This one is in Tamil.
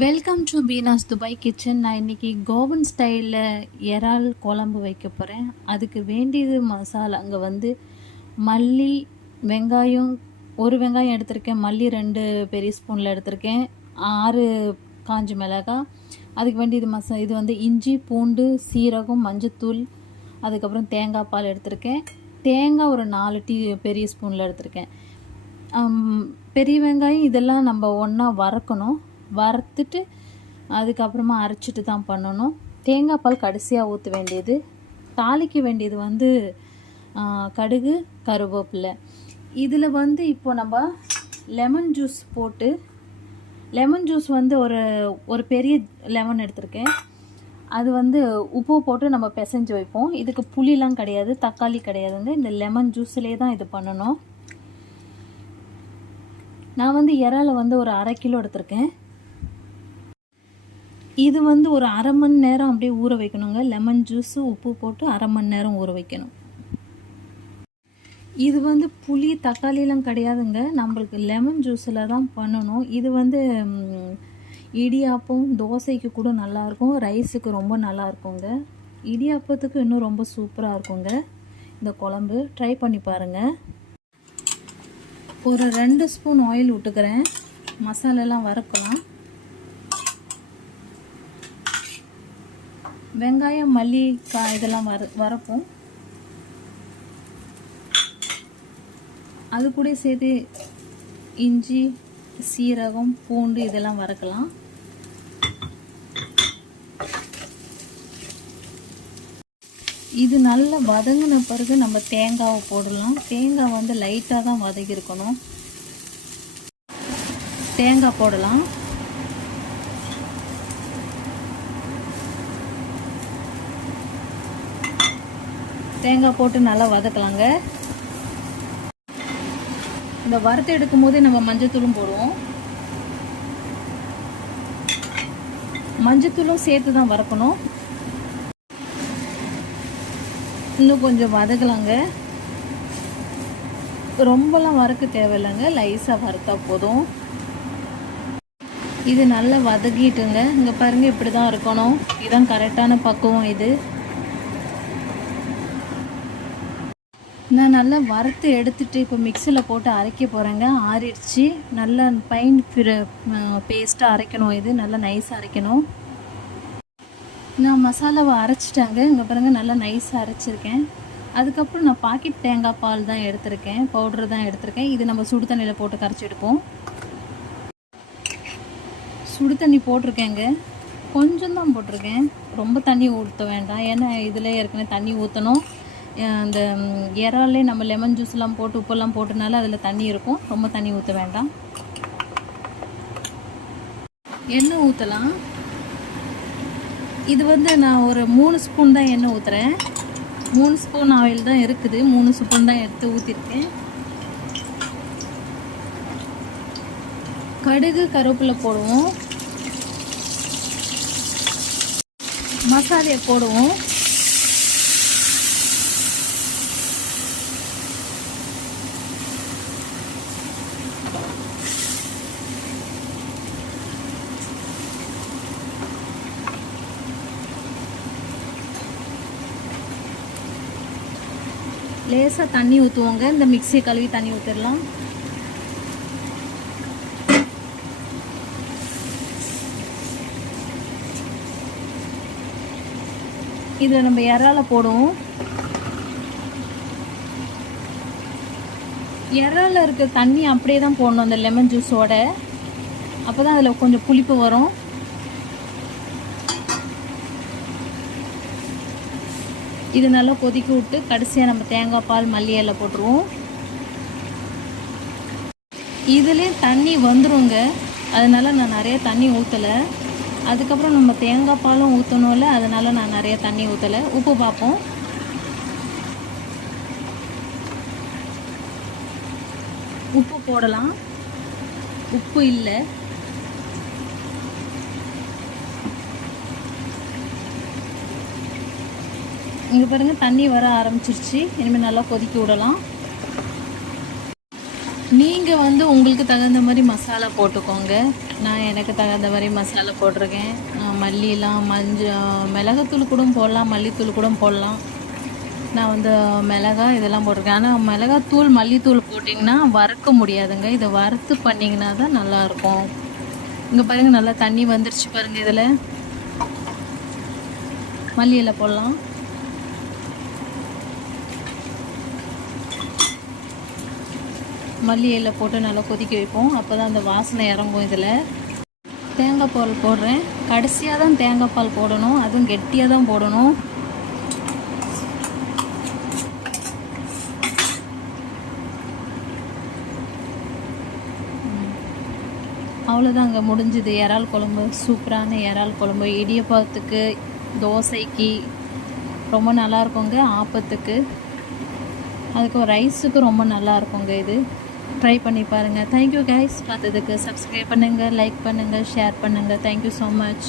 Welcome to Beena's Dubai kitchen. நான் இன்றைக்கி கோவன் ஸ்டைலில் இறால் குழம்பு வைக்க போகிறேன். அதுக்கு வேண்டியது மசாலா அங்கே வந்து மல்லி, வெங்காயம், ஒரு வெங்காயம் எடுத்திருக்கேன், மல்லி 2 பெரிய ஸ்பூனில் எடுத்திருக்கேன், 6 காஞ்ச மிளகாய். அதுக்கு வேண்டியது இது வந்து இஞ்சி, பூண்டு, சீரகம், மஞ்சத்தூள், அதுக்கப்புறம் தேங்காய் பால் எடுத்திருக்கேன். தேங்காய் ஒரு 4 பெரிய ஸ்பூனில் எடுத்திருக்கேன். பெரிய வெங்காயம் இதெல்லாம் நம்ம ஒன்றா வறுக்கணும். வறுத்துட்டு அதுக்கப்புறமா அரைச்சிட்டு தான் பண்ணணும். தேங்காய் பால் கடைசியாக ஊற்ற வேண்டியது. தாளிக்க வேண்டியது வந்து கடுகு, கருவேப்பிலை. இதில் வந்து இப்போ நம்ம லெமன் ஜூஸ் போட்டு, லெமன் ஜூஸ் வந்து ஒரு பெரிய லெமன் எடுத்திருக்கேன். அது வந்து உப்பு போட்டு நம்ம பிசைஞ்சு வைப்போம். இதுக்கு புளிலாம் கிடையாது, தக்காளி கிடையாதுங்க. இந்த லெமன் ஜூஸ்லேயே தான் இது பண்ணணும். நான் வந்து இறாலை வந்து ஒரு 1/2 கிலோ எடுத்திருக்கேன். இது வந்து ஒரு 1/2 மணி நேரம் அப்படியே ஊற வைக்கணுங்க. லெமன் ஜூஸு உப்பு போட்டு 1/2 மணி நேரம் ஊற வைக்கணும். இது வந்து புளி தக்காளிலாம் கிடையாதுங்க, நம்மளுக்கு லெமன் ஜூஸில் தான் பண்ணணும். இது வந்து இடியாப்பம், தோசைக்கு கூட நல்லாயிருக்கும், ரைஸுக்கு ரொம்ப நல்லா இருக்குங்க. இடியாப்பத்துக்கு இன்னும் ரொம்ப சூப்பராக இருக்குங்க இந்த குழம்பு. ட்ரை பண்ணி பாருங்கள். ஒரு 2 ஸ்பூன் ஆயில் விட்டுக்கிறேன். மசாலாலாம் வறுக்கலாம். வெங்காயம், மல்லி, இதெல்லாம் வறுப்போம். அது கூட சேர்த்து இஞ்சி, சீரகம், பூண்டு இதெல்லாம் வறுக்கலாம். இது நல்லா வதங்கின பிறகு நம்ம தேங்காவை போடலாம். தேங்காய் வந்து லைட்டாக தான் வதக்கியிருக்கணும். தேங்காய் போடலாம். தேங்காய் போட்டு நல்லா வதக்கலாங்க. இந்த வறுத்து எடுக்கும் போதே நம்ம மஞ்சத்தூளும் போடுவோம். மஞ்சத்தூளும் சேர்த்து தான் வறுக்கணும். இன்னும் கொஞ்சம் வதக்கலாங்க. ரொம்பலாம் வறுக்க தேவையில்லைங்க, லைஸாக வறுத்தா போதும். இது நல்லா வதக்கிட்டுங்க. இங்கே பாருங்கள், இப்படி தான் இருக்கணும். இதுதான் கரெக்டான பக்குவம். இது நான் நல்லா வறுத்து எடுத்துகிட்டு இப்போ மிக்சியில் போட்டு அரைக்க போகிறேங்க. ஆறிடுச்சு. நல்லா பைன் பேஸ்ட்டாக அரைக்கணும். இது நல்லா நைஸாக அரைக்கணும். நான் மசாலாவை அரைச்சிட்டாங்க. இங்கே பாருங்கள், நல்லா நைஸாக அரைச்சிருக்கேன். அதுக்கப்புறம் நான் பாக்கெட் தேங்காய் பால் தான் எடுத்திருக்கேன், பவுட்ரு தான் எடுத்திருக்கேன். இது நம்ம சுடு தண்ணியில் போட்டு கரைச்சி எடுப்போம். சுடு தண்ணி போட்டிருக்கேங்க, கொஞ்சம் தான் போட்டிருக்கேன், ரொம்ப தண்ணி ஊற்ற வேண்டாம். ஏன்னா இதில் ஏற்கனவே தண்ணி ஊற்றணும். அந்த இறாலே நம்ம லெமன் ஜூஸ்லாம் போட்டு உப்பெல்லாம் போட்டனால அதில் தண்ணி இருக்கும். ரொம்ப தண்ணி ஊற்ற வேண்டாம். எண்ணெய் ஊற்றலாம். இது வந்து நான் ஒரு 3 ஸ்பூன் தான் எண்ணெய் ஊற்றுறேன். 3 ஸ்பூன் ஆயில் தான் இருக்குது. 3 ஸ்பூன் தான் எடுத்து ஊற்றிருக்கேன். கடுகு, கருவேப்பிலை போடுவோம். மசாலையை போடுவோம். லேசாக தண்ணி ஊற்றுவோங்க. இந்த மிக்சியை கழுவி தண்ணி ஊற்றிடலாம். இதில் நம்ம இறாலை போடுவோம். இறால இருக்க தண்ணி அப்படியே தான் போடணும் அந்த லெமன் ஜூஸோட. அப்போ தான் அதில் கொஞ்சம் புளிப்பு வரும். இது நல்லா கொதிக்க விட்டு கடைசியாக நம்ம தேங்காய் பால், மல்லி எல்லாம் போட்டுருவோம். இதிலே தண்ணி வந்துருங்க, அதனால் நான் நிறைய தண்ணி ஊற்றலை. அதுக்கப்புறம் நம்ம தேங்காய் பாலும் ஊற்றணும்ல, அதனால் நான் நிறைய தண்ணி ஊற்றலை. உப்பு பார்ப்போம். உப்பு போடலாம். உப்பு இல்லை. இங்கே பாருங்கள், தண்ணி வர ஆரம்பிச்சிருச்சு. இனிமேல் நல்லா கொதிக்க விடலாம். நீங்கள் வந்து உங்களுக்கு தகுந்த மாதிரி மசாலா போட்டுக்கோங்க. நான் எனக்கு தகுந்த மாதிரி மசாலா போட்டிருக்கேன். மல்லிலாம் மிளகாத்தூள் கூட போடலாம், மல்லித்தூள் கூட போடலாம். நான் வந்து மிளகாய் இதெல்லாம் போட்டிருக்கேன். ஆனால் மிளகாத்தூள் மல்லித்தூள் போட்டிங்கன்னா வறுக்க முடியாதுங்க. இதை வறுத்து பண்ணிங்கன்னா தான் நல்லாயிருக்கும். இங்கே பாருங்கள், நல்லா தண்ணி வந்துருச்சு பாருங்கள். இதில் மல்லி இலை போடலாம். மல்லி இலை போட்டு நல்லா கொதிக்க வைப்போம். அப்போ தான் அந்த வாசனை இறங்கும். இதில் தேங்காய் பால் போடுறேன். கடைசியாக தான் தேங்காய் பால் போடணும், அதுவும் கெட்டியாக தான் போடணும். அவ்வளோதாங்க, முடிஞ்சுது இறால் குழம்பு. சூப்பரான இறால் குழம்பு இடியப்பத்துக்கு, தோசைக்கு ரொம்ப நல்லா இருக்குங்க. ஆப்பத்துக்கு, அதுக்கு ரைஸுக்கு ரொம்ப நல்லா இருக்குங்க. இது ட்ரை பண்ணி பாருங்கள். தேங்க்யூ கைஸ், பார்த்ததுக்கு. சப்ஸ்கிரைப் பண்ணுங்கள், லைக் பண்ணுங்கள், ஷேர் பண்ணுங்கள். Thank you so much.